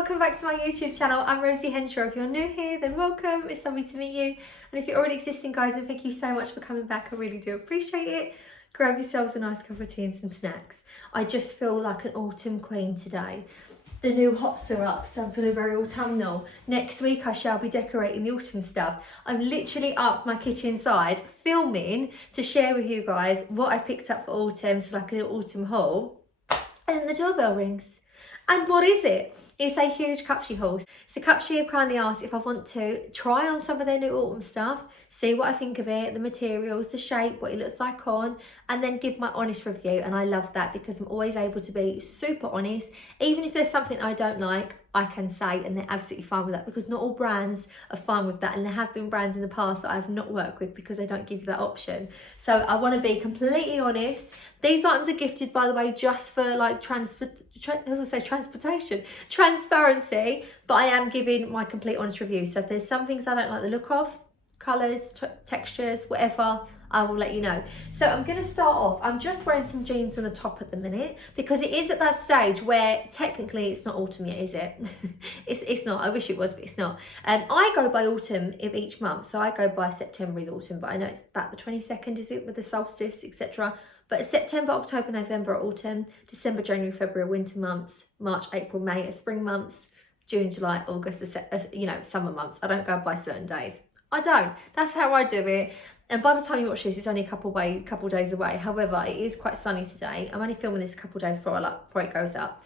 welcome back to my YouTube channel. I'm Rosie Henshaw. If you're new here, then welcome. It's lovely to meet you. And if you're already existing, guys, then thank you so much for coming back. I really do appreciate it. Grab yourselves a nice cup of tea and some snacks. I just feel like an autumn queen today. The new hots are up, so I'm feeling very autumnal. Next week I shall be decorating the autumn stuff. I'm literally up my kitchen side filming to share with you guys what I picked up for autumn, so like a little autumn haul. And the doorbell rings. And what is it? It's a huge Cupshe haul. So Cupshe have kindly asked if I want to try on some of their new autumn stuff, see what I think of it, the materials, the shape, what it looks like on, and then give my honest review. And I love that because I'm always able to be super honest. Even if there's something I don't like, I can say, and they're absolutely fine with that, because not all brands are fine with that, and there have been brands in the past that I've not worked with because they don't give you that option. So I want to be completely honest. These items are gifted, by the way, just for like transportation, transparency, but I am giving my complete honest review. So if there's some things I don't like the look of, colours, textures, whatever, I will let you know. So I'm going to start off, I'm just wearing some jeans on the top at the minute because it is at that stage where technically it's not autumn yet, is it? it's not. I wish it was, but it's not. I go by autumn of each month, so I go by September is autumn, but I know it's about the 22nd, is it, with the solstice, etc. But September, October, November are autumn, December, January, February are winter months, March, April, May are spring months, June, July, August are summer months. I don't go by certain days. I don't. That's how I do it. And by the time you watch this, it's only a couple days away. However, it is quite sunny today. I'm only filming this a couple days before it goes up.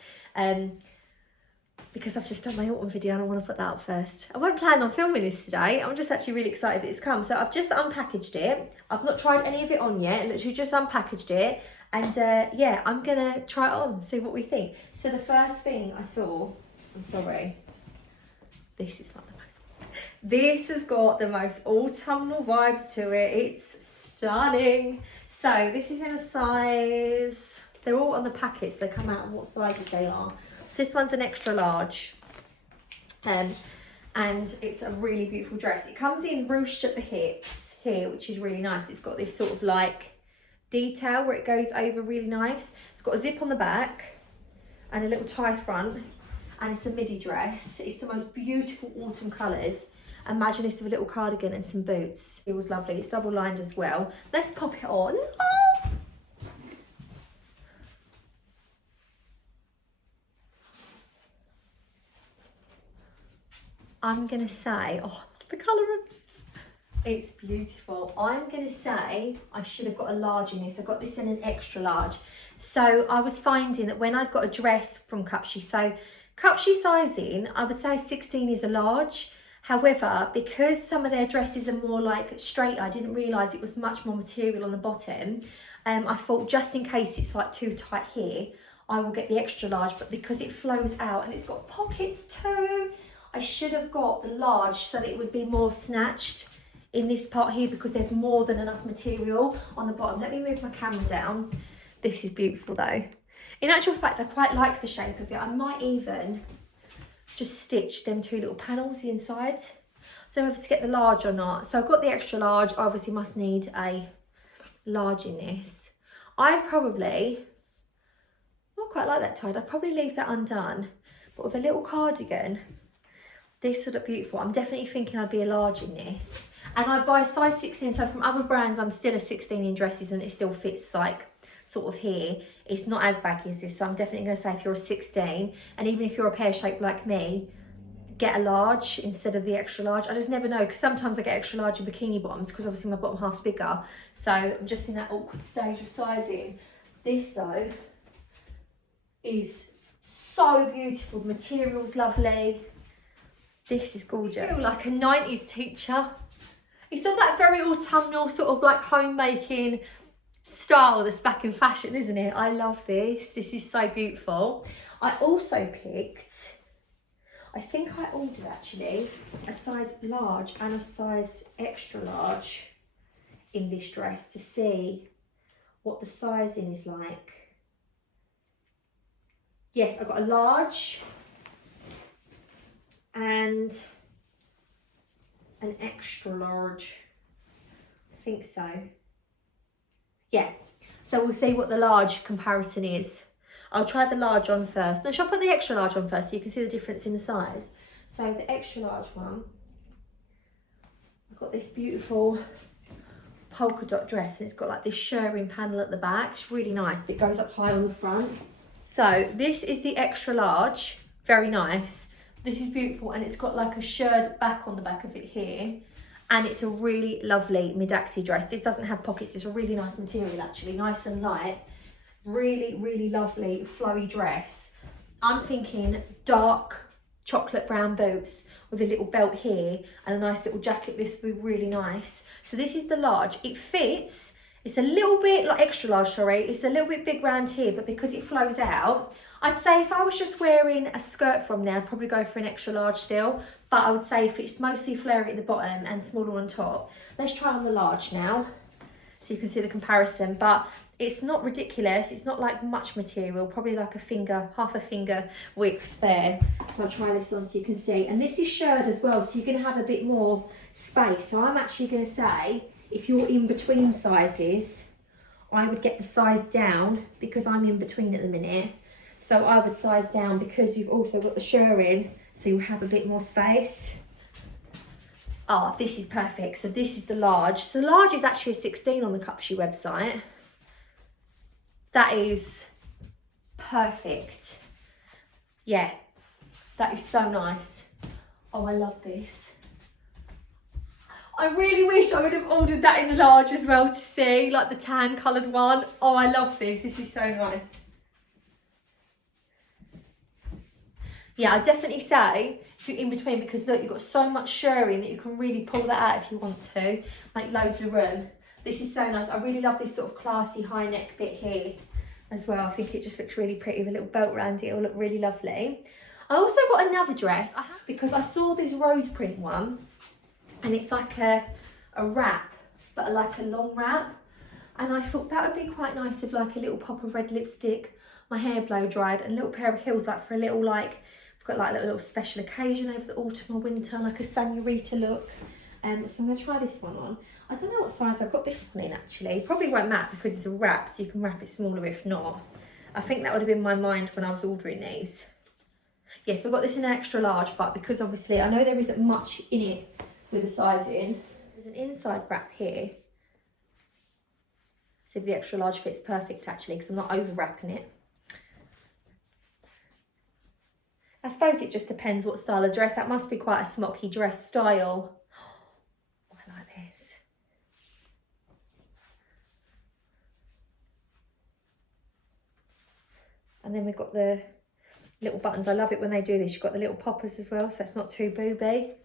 Because I've just done my autumn video and I want to put that up first. I wasn't planning on filming this today. I'm just actually really excited that it's come. So I've just unpackaged it. I've not tried any of it on yet. Literally just unpackaged it. And yeah, I'm going to try it on and see what we think. So the first thing I saw, I'm sorry. This is like the most... This has got the most autumnal vibes to it. It's stunning. So this is in a size... They're all on the packets. They come out and what sizes they are. This one's an extra large, and it's a really beautiful dress. It comes in ruched at the hips here, which is really nice. It's got this sort of like detail where it goes over really nice. It's got a zip on the back and a little tie front, and it's a midi dress. It's the most beautiful autumn colours. Imagine this with a little cardigan and some boots. It was lovely. It's double lined as well. Let's pop it on. Oh! I'm going to say, oh, the colour of this. It's beautiful. I'm going to say I should have got a large in this. I got this in an extra large. So I was finding that when I'd got a dress from Cupshe, so Cupshe sizing, I would say 16 is a large. However, because some of their dresses are more like straight, I didn't realise it was much more material on the bottom. I thought just in case it's like too tight here, I will get the extra large, but because it flows out and it's got pockets too, I should have got the large so that it would be more snatched in this part here because there's more than enough material on the bottom. Let me move my camera down. This is beautiful though. In actual fact, I quite like the shape of it. I might even just stitch them two little panels inside. I don't know if to get the large or not. So I've got the extra large. I obviously must need a large in this. I quite like that tied. I'd probably leave that undone. But with a little cardigan, this would look beautiful. I'm definitely thinking I'd be a large in this. And I buy size 16, so from other brands, I'm still a 16 in dresses and it still fits like sort of here. It's not as baggy as this, so I'm definitely going to say if you're a 16, and even if you're a pear shape like me, get a large instead of the extra large. I just never know, because sometimes I get extra large in bikini bottoms because obviously my bottom half's bigger. So I'm just in that awkward stage of sizing. This though is so beautiful. The material's lovely. This is gorgeous. I feel like a 90s teacher. It's all that very autumnal sort of like homemaking style that's back in fashion, isn't it? I love this. This is so beautiful. I also picked, I think I ordered actually, a size large and a size extra large in this dress to see what the sizing is like. Yes, I got a large and an extra large. I think so. Yeah, so we'll see what the large comparison is. I'll try the large on first. No, shall I put the extra large on first so you can see the difference in the size? So the extra large one, I've got this beautiful polka dot dress, and it's got like this shirring panel at the back. It's really nice, but it goes up high on the front. So this is the extra large, very nice. This is beautiful, and it's got like a shirred back on the back of it here. And it's a really lovely midi dress. This doesn't have pockets. It's a really nice material, actually, nice and light. Really, really lovely flowy dress. I'm thinking dark chocolate brown boots with a little belt here and a nice little jacket. This would be really nice. So this is the large. It fits. It's a little bit like extra large, sorry. It's a little bit big round here, but because it flows out, I'd say if I was just wearing a skirt from there, I'd probably go for an extra large still. But I would say if it's mostly flary at the bottom and smaller on top. Let's try on the large now, so you can see the comparison. But it's not ridiculous. It's not like much material, probably like a finger, half a finger width there. So I'll try this on so you can see. And this is shirred as well, so you're going to have a bit more space. So I'm actually going to say, if you're in between sizes, I would get the size down because I'm in between at the minute. So I would size down because you've also got the shirring, so you'll have a bit more space. Oh, this is perfect. So this is the large. So the large is actually a 16 on the Cupshe website. That is perfect. Yeah, that is so nice. Oh, I love this. I really wish I would have ordered that in the large as well to see, like the tan coloured one. Oh, I love this. This is so nice. Yeah, I'd definitely say if you're in between, because look, you've got so much shirring that you can really pull that out if you want to, make loads of room. This is so nice. I really love this sort of classy high neck bit here as well. I think it just looks really pretty with a little belt around it. It'll look really lovely. I also got another dress because I saw this rose print one, and it's like a wrap, but like a long wrap. And I thought that would be quite nice with like a little pop of red lipstick, my hair blow dried, and a little pair of heels, like for a little like, I've got like a little special occasion over the autumn or winter, like a senorita look. So I'm going to try this one on. I don't know what size I've got this one in actually. Probably won't matter because it's a wrap, so you can wrap it smaller if not. I think that would have been my mind when I was ordering these. Yes, I've got this in an extra large, but because obviously I know there isn't much in it with the sizing. There's an inside wrap here. So the extra large fits perfect actually, because I'm not over wrapping it. I suppose it just depends what style of dress. That must be quite a smocky dress style. Oh, I like this. And then we've got the little buttons. I love it when they do this. You've got the little poppers as well, so it's not too booby.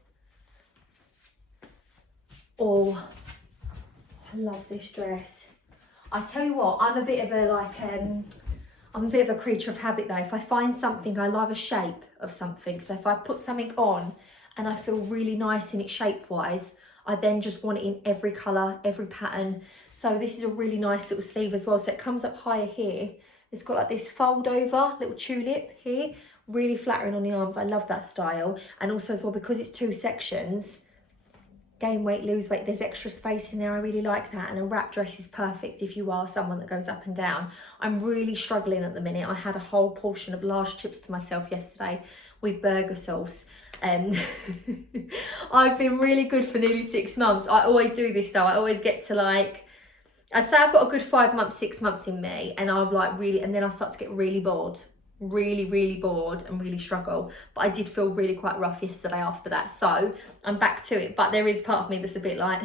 Oh, I love this dress. I tell you what, I'm a bit of a creature of habit though. If I find something, I love a shape of something. So if I put something on and I feel really nice in it shape-wise, I then just want it in every colour, every pattern. So this is a really nice little sleeve as well. So it comes up higher here. It's got like this fold over little tulip here, really flattering on the arms. I love that style. And also as well, because it's two sections, gain weight, lose weight, there's extra space in there. I really like that. And a wrap dress is perfect if you are someone that goes up and down. I'm really struggling at the minute. I had a whole portion of large chips to myself yesterday with burger sauce. I've been really good for nearly 6 months. I always do this though. I always get to like, I'd say I've got a good 5 months, 6 months in me, and I've like really, and then I start to get really bored. Really bored and really struggle. But I did feel really quite rough yesterday after that, so I'm back to it. But there is part of me that's a bit like,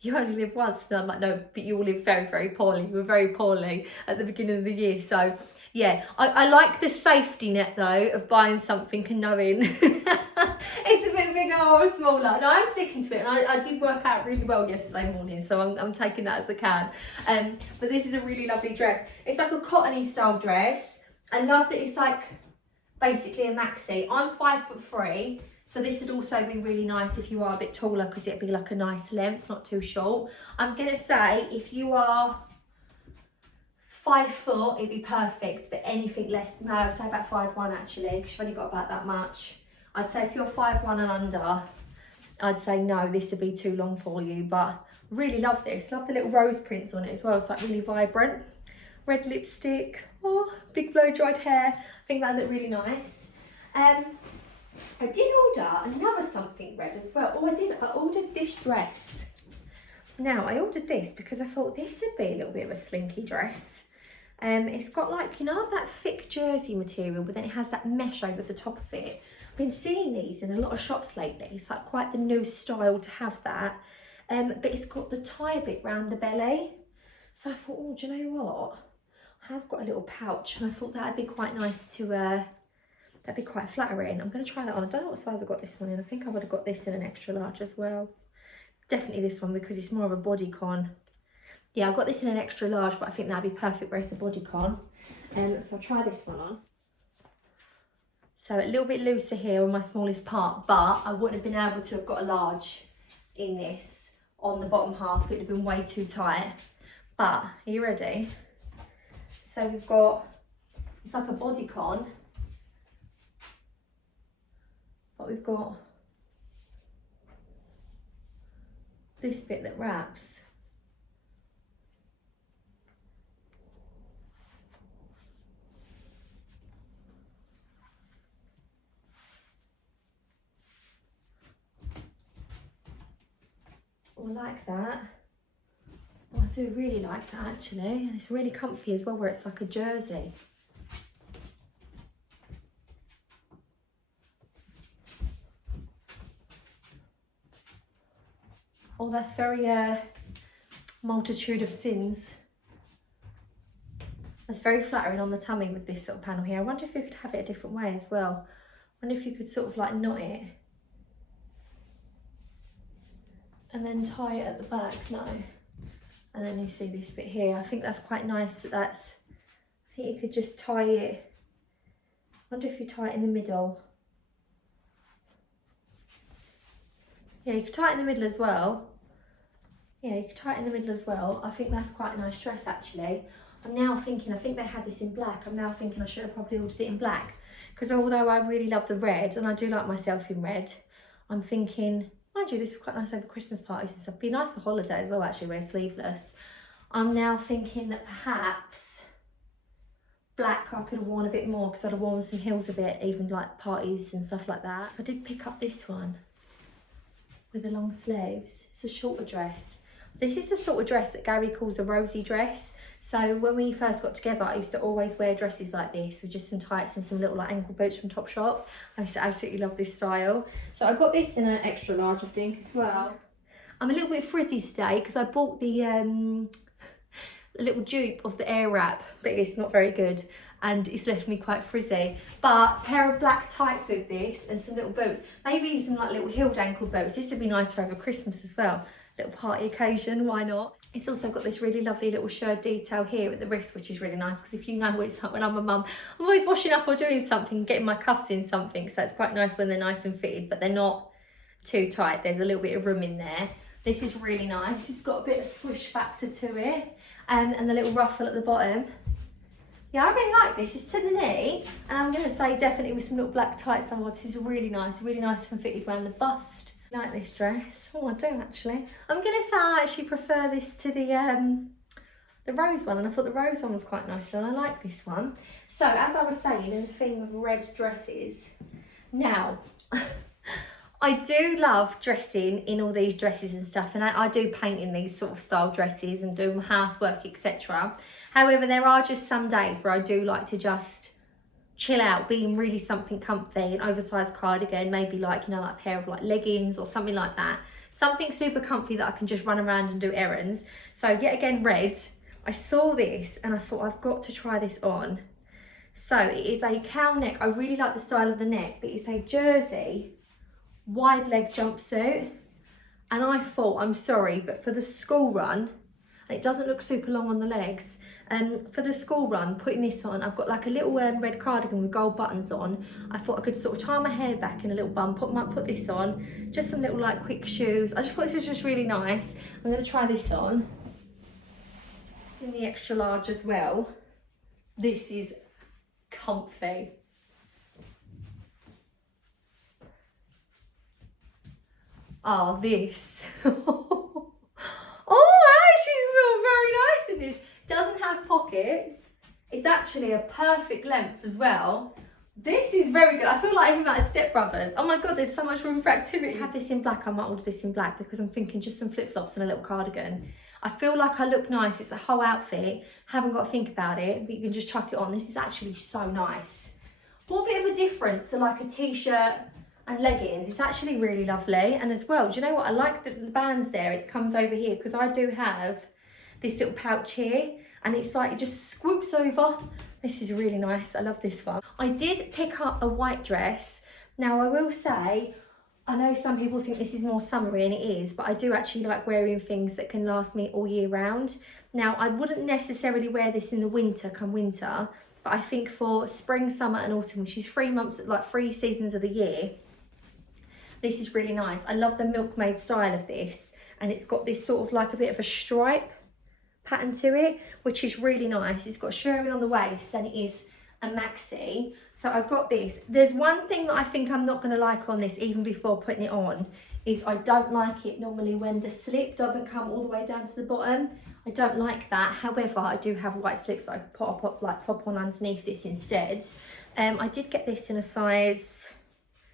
you only live once. And I'm like, no, but you all live very poorly. You were very poorly at the beginning of the year. So yeah, I like the safety net though of buying something and knowing it's a bit bigger or smaller. No, I'm sticking to it, and I did work out really well yesterday morning, so I'm taking that as I can. But this is a really lovely dress. It's like a cottony style dress. I love that it's like basically a maxi. I'm 5'3", so this would also be really nice if you are a bit taller, because it'd be like a nice length, not too short. I'm gonna say if you are 5 foot, it'd be perfect, but anything less, no, I'd say about 5'1" actually, because you've only got about that much. I'd say if you're 5'1" and under, I'd say no, this would be too long for you, but really love this. Love the little rose prints on it as well. It's like really vibrant. red lipstick, oh, big blow dried hair. I think that looked really nice. I did order another something red as well. Oh, I ordered this dress. Now, I ordered this because I thought this would be a little bit of a slinky dress. It's got like, you know, that thick jersey material, but then it has that mesh over the top of it. I've been seeing these in a lot of shops lately. It's like quite the new style to have that. But it's got the tie bit round the belly. So I thought, oh, do you know what? I have got a little pouch and I thought that'd be quite nice to, that'd be quite flattering. I'm going to try that on. I don't know what size I got this one in. I think I would have got this in an extra large as well. Definitely this one because it's more of a bodycon. Yeah, I got this in an extra large, but I think that'd be perfect for as a bodycon. So I'll try this one on. So a little bit looser here on my smallest part, but I wouldn't have been able to have got a large in this on the bottom half. It would have been way too tight. But are you ready? So we've got, it's like a bodycon, but we've got this bit that wraps. I like that. Oh, I do really like that actually, and it's really comfy as well where it's like a jersey. Oh, that's very multitude of sins. That's very flattering on the tummy with this sort of panel here. I wonder if you could have it a different way as well. I wonder if you could sort of like knot it and then tie it at the back. No. And then you see this bit here. I think that's quite nice. I think you could just tie it. I wonder if you tie it in the middle. Yeah, you could tie it in the middle as well. Yeah, you could tie it in the middle as well. I think that's quite a nice dress actually. I'm now thinking, I think they had this in black. I'm now thinking I should have probably ordered it in black. Because although I really love the red, and I do like myself in red, I'm thinking, mind you, this would be quite nice over Christmas parties and stuff. Be nice for holiday as well actually, wear sleeveless. I'm now thinking that perhaps black I could have worn a bit more because I'd have worn some heels of it, even like parties and stuff like that. I did pick up this one with the long sleeves. It's a shorter dress. This is the sort of dress that Gary calls a rosy dress. So when we first got together, I used to always wear dresses like this with just some tights and some little like ankle boots from Topshop. I used to absolutely love this style. So I got this in an extra large, I think, as well. I'm a little bit frizzy today because I bought the little dupe of the Air Wrap, but it's not very good and it's left me quite frizzy. But a pair of black tights with this and some little boots, maybe some like little heeled ankle boots. This would be nice for over Christmas as well. Little party occasion, why not? It's also got this really lovely little shirred detail here at the wrist, which is really nice because if you know what it's like when I'm a mum, I'm always washing up or doing something, getting my cuffs in something, so it's quite nice when they're nice and fitted, but they're not too tight. There's a little bit of room in there. This is really nice. It's got a bit of swish factor to it, and the little ruffle at the bottom. Yeah, I really like this. It's to the knee, and I'm going to say definitely with some little black tights on. This is really nice and fitted around the bust. I like this dress. Oh, I do actually. I'm going to say I actually prefer this to the rose one, and I thought the rose one was quite nice, and I like this one. So, as I was saying, in the theme of red dresses, now, I do love dressing in all these dresses and stuff, and I do paint in these sort of style dresses and do my housework, etc. However, there are just some days where I do like to just chill out, being really something comfy, an oversized cardigan, maybe like, you know, like a pair of like leggings or something like that. Something super comfy that I can just run around and do errands. So yet again, red. I saw this and I thought I've got to try this on. So it is a cow neck. I really like the style of the neck, but it's a jersey wide leg jumpsuit. And I thought, I'm sorry, but for the school run, and it doesn't look super long on the legs, for the school run, putting this on, I've got like a little red cardigan with gold buttons on. I thought I could sort of tie my hair back in a little bun, put this on, just some little like quick shoes. I just thought this was just really nice. I'm going to try this on. It's in the extra large as well. This is comfy. Oh, this. Oh, I actually feel very nice in this. Doesn't have pockets. It's actually a perfect length as well. This is very good. I feel like even like Step Brothers. Oh my God, there's so much room for activity. I have this in black. I might order this in black because I'm thinking just some flip-flops and a little cardigan. I feel like I look nice. It's a whole outfit. Haven't got to think about it, but you can just chuck it on. This is actually so nice. What bit of a difference to like a t-shirt and leggings. It's actually really lovely. And as well, do you know what? I like the bands there. It comes over here because I do have this little pouch here and it's like, it just swoops over. This is really nice. I love this one. I did pick up a white dress. Now I will say, I know some people think this is more summery and it is, but I do actually like wearing things that can last me all year round. Now I wouldn't necessarily wear this in the winter, come winter, but I think for spring, summer and autumn, which is 3 months, like 3 seasons of the year, this is really nice. I love the milkmaid style of this. And it's got this sort of like a bit of a stripe pattern to it, which is really nice. It's got shirring on the waist and it is a maxi. So I've got this. There's one thing that I think I'm not going to like on this even before putting it on, is I don't like it normally when the slip doesn't come all the way down to the bottom. I don't like that. However, I do have white slips that I could pop on underneath this instead. I did get this in a size,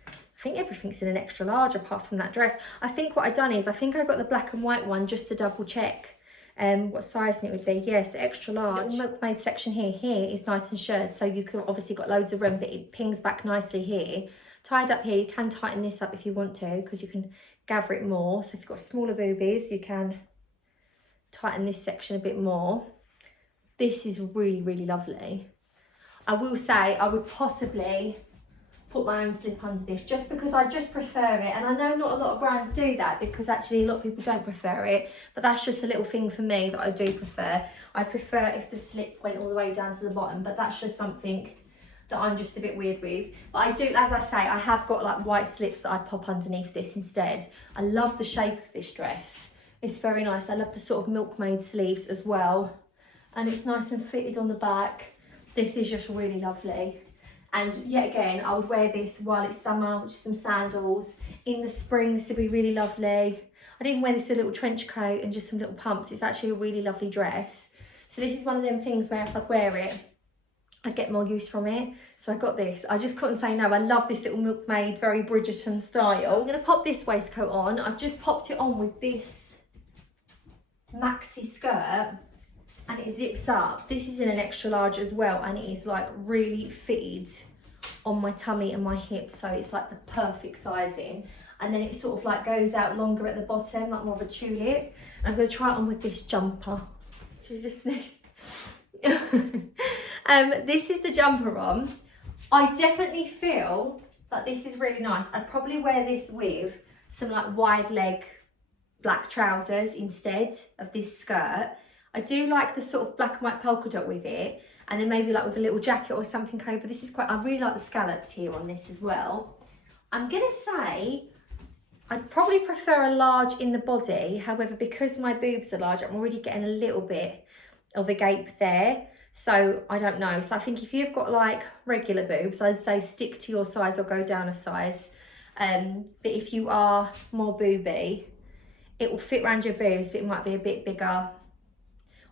I think everything's in an extra large apart from that dress. I think what I've done is, I think I got the black and white one just to double check what size it would be. Yes, extra large. The milkmaid section here is nice and shirred, so you can obviously got loads of room, but it pings back nicely here. Tied up here, you can tighten this up if you want to, because you can gather it more. So if you've got smaller boobies, you can tighten this section a bit more. This is really, really lovely. I will say I would possibly put my own slip under this just because I just prefer it, and I know not a lot of brands do that because actually a lot of people don't prefer it, but that's just a little thing for me that I do prefer. I prefer if the slip went all the way down to the bottom, but that's just something that I'm just a bit weird with. But I do, as I say, I have got like white slips that I'd pop underneath this instead. I love the shape of this dress. It's very nice. I love the sort of milkmaid sleeves as well, and it's nice and fitted on the back. This is just really lovely. And yet again, I would wear this while it's summer, with some sandals. In the spring, this would be really lovely. I'd even wear this with a little trench coat and just some little pumps. It's actually a really lovely dress. So this is one of them things where if I'd wear it, I'd get more use from it. So I got this. I just couldn't say no. I love this little milkmaid, very Bridgerton style. I'm going to pop this waistcoat on. I've just popped it on with this maxi skirt. And it zips up. This is in an extra large as well, and it is like really fitted on my tummy and my hips, so it's like the perfect sizing. And then it sort of like goes out longer at the bottom, like more of a tulip. And I'm going to try it on with this jumper. Should I just sneeze? This is the jumper on. I definitely feel that this is really nice. I'd probably wear this with some like wide leg black trousers instead of this skirt. I do like the sort of black and white polka dot with it, and then maybe like with a little jacket or something over. This is quite, I really like the scallops here on this as well. I'm gonna say I'd probably prefer a large in the body. However, because my boobs are large, I'm already getting a little bit of a gape there. So I don't know. So I think if you've got like regular boobs, I'd say stick to your size or go down a size. But if you are more booby, it will fit around your boobs, but it might be a bit bigger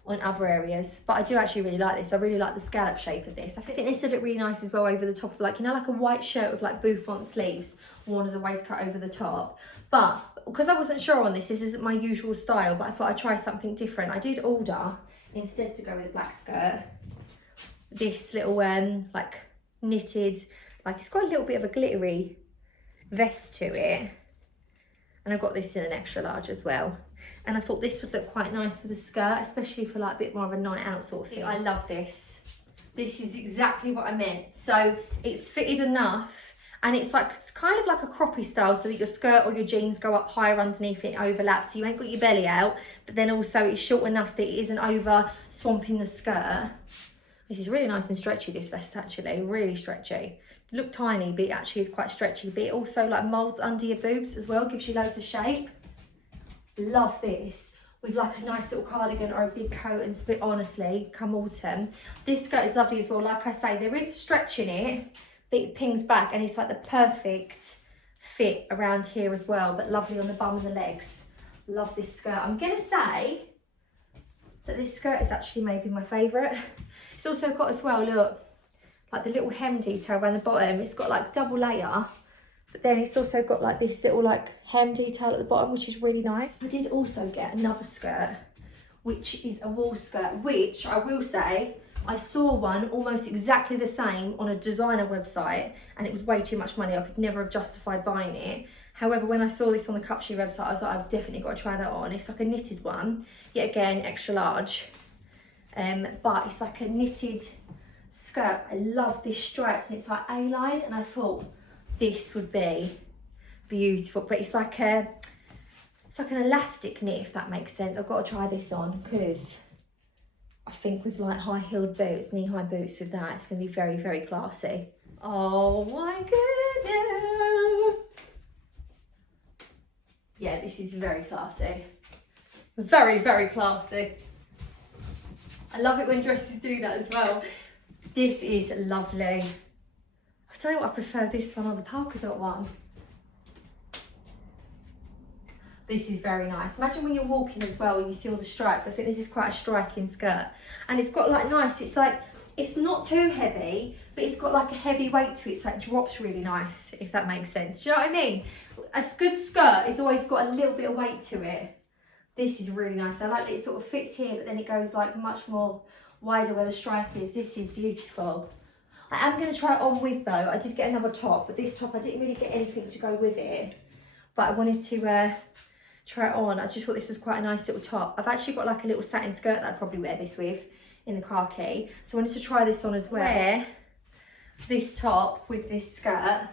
on other areas. But I do actually really like this. I really like the scallop shape of this. I think this would look really nice as well over the top of like, you know, like a white shirt with like bouffant sleeves worn as a waistcoat over the top. But because I wasn't sure on this isn't my usual style, but I thought I'd try something different. I did order, instead to go with a black skirt, this little like knitted, like it's got a little bit of a glittery vest to it. And I got this in an extra large as well. And I thought this would look quite nice with a skirt, especially for like a bit more of a night out sort of thing. I love this. This is exactly what I meant. So it's fitted enough, and it's like, it's kind of like a croppy style, so that your skirt or your jeans go up higher underneath it and overlap, so you ain't got your belly out, but then also it's short enough that it isn't over swamping the skirt. This is really nice and stretchy, this vest actually, really stretchy. Look tiny, but it actually is quite stretchy, but it also like molds under your boobs as well, gives you loads of shape. Love this with like a nice little cardigan or a big coat, and split, honestly, come autumn. This skirt is lovely as well. Like I say, there is stretch in it, but it pings back, and it's like the perfect fit around here as well, but lovely on the bum and the legs. Love this skirt. I'm gonna say that this skirt is actually maybe my favourite. It's also got as well, look, like the little hem detail around the bottom. It's got like double layer, but then it's also got like this little like hem detail at the bottom, which is really nice. I did also get another skirt, which is a wool skirt, which I will say, I saw one almost exactly the same on a designer website, and it was way too much money. I could never have justified buying it. However, when I saw this on the Cupshe website, I was like, I've definitely got to try that on. It's like a knitted one, yet again, extra large. But it's like a knitted skirt. I love this stripes, and it's like A-line, and I thought this would be beautiful. But it's like an elastic knit, if that makes sense. I've got to try this on because I think with like high-heeled boots, knee-high boots with that, it's going to be very, very classy. Oh my goodness. Yeah, this is very classy. Very, very classy. I love it when dresses do that as well. This is lovely. I don't know what I prefer, this one or the polka dot one. This is very nice. Imagine when you're walking as well and you see all the stripes. I think this is quite a striking skirt. And it's got like nice, it's like, it's not too heavy, but it's got like a heavy weight to it. So it drops really nice, if that makes sense. Do you know what I mean? A good skirt has always got a little bit of weight to it. This is really nice. I like that it sort of fits here, but then it goes like much more wider where the stripe is. This is beautiful. I am going to try it on with though. I did get another top, but this top I didn't really get anything to go with it. But I wanted to try it on. I just thought this was quite a nice little top. I've actually got like a little satin skirt that I'd probably wear this with in the khaki. So I wanted to try this on as well. Wear this top with this skirt.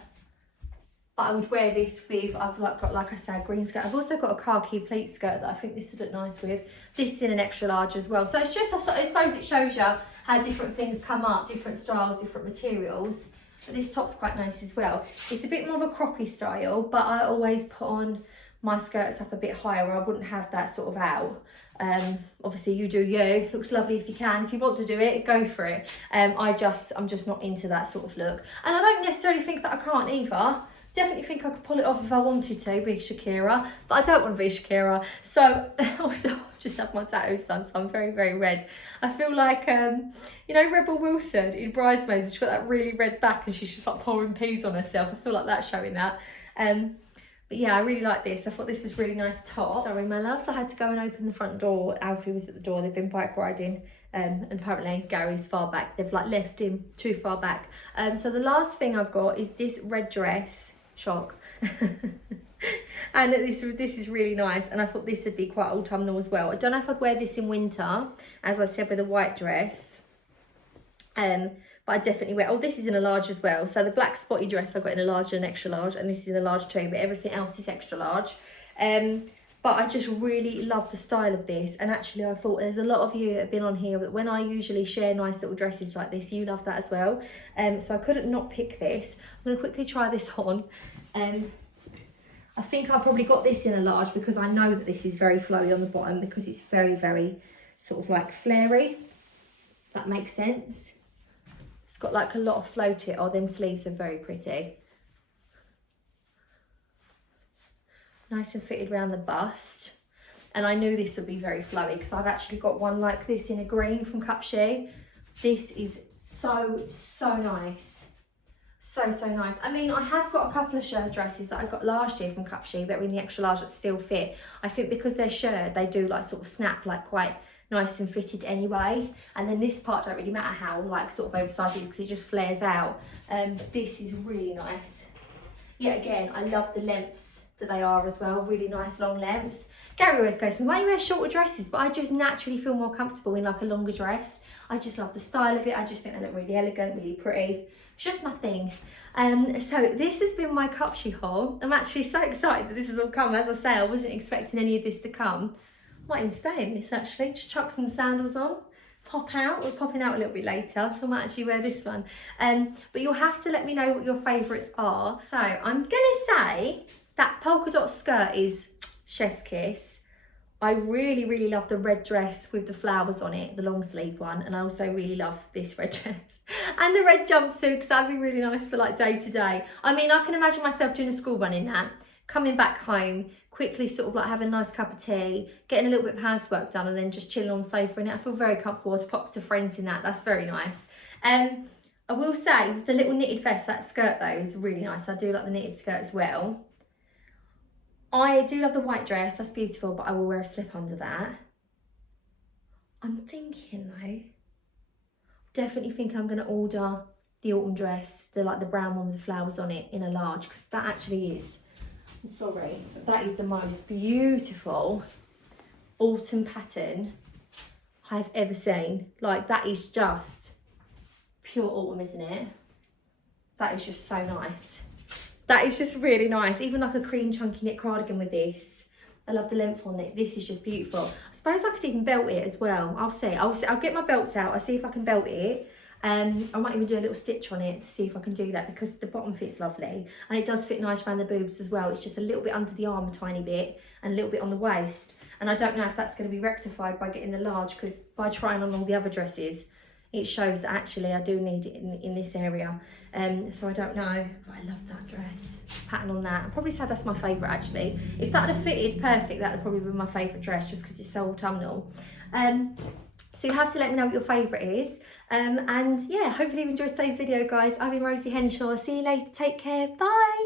But I would wear this with, I've got, like I said, green skirt. I've also got a khaki pleat skirt that I think this would look nice with. This is in an extra large as well. So it's just, I suppose it shows you how different things come up, different styles, different materials. But this top's quite nice as well. It's a bit more of a croppy style, but I always put on my skirts up a bit higher where I wouldn't have that sort of out. Obviously you do you. It looks lovely if you can. If you want to do it, go for it. I'm just not into that sort of look. And I don't necessarily think that I can't either. Definitely think I could pull it off if I wanted to, be Shakira, but I don't want to be Shakira. So, also, I've just had my tattoos done, so I'm very, very red. I feel like, you know, Rebel Wilson in Bridesmaids, she's got that really red back and she's just like pouring peas on herself. I feel like that's showing that. But yeah, I really like this. I thought this was really nice top. Sorry, my loves, I had to go and open the front door. Alfie was at the door. They've been bike riding. And apparently Gary's far back. They've like left him too far back. So the last thing I've got is this red dress. Shock. And this is really nice, and I thought this would be quite autumnal as well. I don't know if I'd wear this in winter, as I said, with a white dress, but I definitely wear, oh, this is in a large as well. So the black spotty dress I got in a large and extra large, and this is in a large too, but everything else is extra large. But I just really love the style of this, and actually I thought there's a lot of you that have been on here that when I usually share nice little dresses like this, you love that as well. So I couldn't not pick this. I'm going to quickly try this on. I think I probably got this in a large because I know that this is very flowy on the bottom because it's very, very sort of like flary. That makes sense. It's got like a lot of flow to it. Oh, them sleeves are very pretty. Nice and fitted around the bust. And I knew this would be very flowy because I've actually got one like this in a green from Cupshe. This is so, so nice. So, so nice. I mean, I have got a couple of shirt dresses that I got last year from Cupshe that were in the extra large that still fit. I think because they're shirt, they do like sort of snap like quite nice and fitted anyway. And then this part don't really matter how like sort of oversized it is because it just flares out. But this is really nice. Yet again, I love the lengths that they are as well, really nice long lengths. Gary always goes, why do you wear shorter dresses? But I just naturally feel more comfortable in like a longer dress. I just love the style of it. I just think they look really elegant, really pretty. It's just my thing. So this has been my Cupshe haul. I'm actually so excited that this has all come. As I say, I wasn't expecting any of this to come. I might even stay in this actually, just chuck some sandals on. Pop out. We're popping out a little bit later, so I might actually wear this one. But you'll have to let me know what your favourites are. So I'm gonna say that polka dot skirt is chef's kiss. I really, really love the red dress with the flowers on it, the long sleeve one, and I also really love this red dress and the red jumpsuit because that'd be really nice for like day to day. I mean, I can imagine myself doing a school run in that. coming back home, quickly sort of like having a nice cup of tea, getting a little bit of housework done, and then just chilling on the sofa in it. I feel very comfortable to pop to friends in that. That's very nice. I will say, with the little knitted vest, that skirt though is really nice. I do like the knitted skirt as well. I do love the white dress, that's beautiful, but I will wear a slip under that. I'm thinking though, definitely thinking I'm gonna order the autumn dress, the brown one with the flowers on it in a large, because that actually is, I'm sorry, but that is the most beautiful autumn pattern I've ever seen. Like, that is just pure autumn, isn't it? That is just so nice. That is just really nice. Even like a cream chunky knit cardigan with this. I love the length on it. This is just beautiful. I suppose I could even belt it as well. I'll see. I'll get my belts out. I'll see if I can belt it. I might even do a little stitch on it to see if I can do that, because the bottom fits lovely. And it does fit nice around the boobs as well. It's just a little bit under the arm, a tiny bit, and a little bit on the waist. And I don't know if that's going to be rectified by getting the large, because by trying on all the other dresses, it shows that actually I do need it in this area. So I don't know, but I love that dress. Pattern on that. I'd probably say that's my favourite actually. If that would have fitted perfect, that would probably be my favourite dress, just because it's so autumnal. So you have to let me know what your favourite is. And yeah, hopefully you enjoyed today's video, guys. I've been Rosie Henshaw. See you later. Take care. Bye.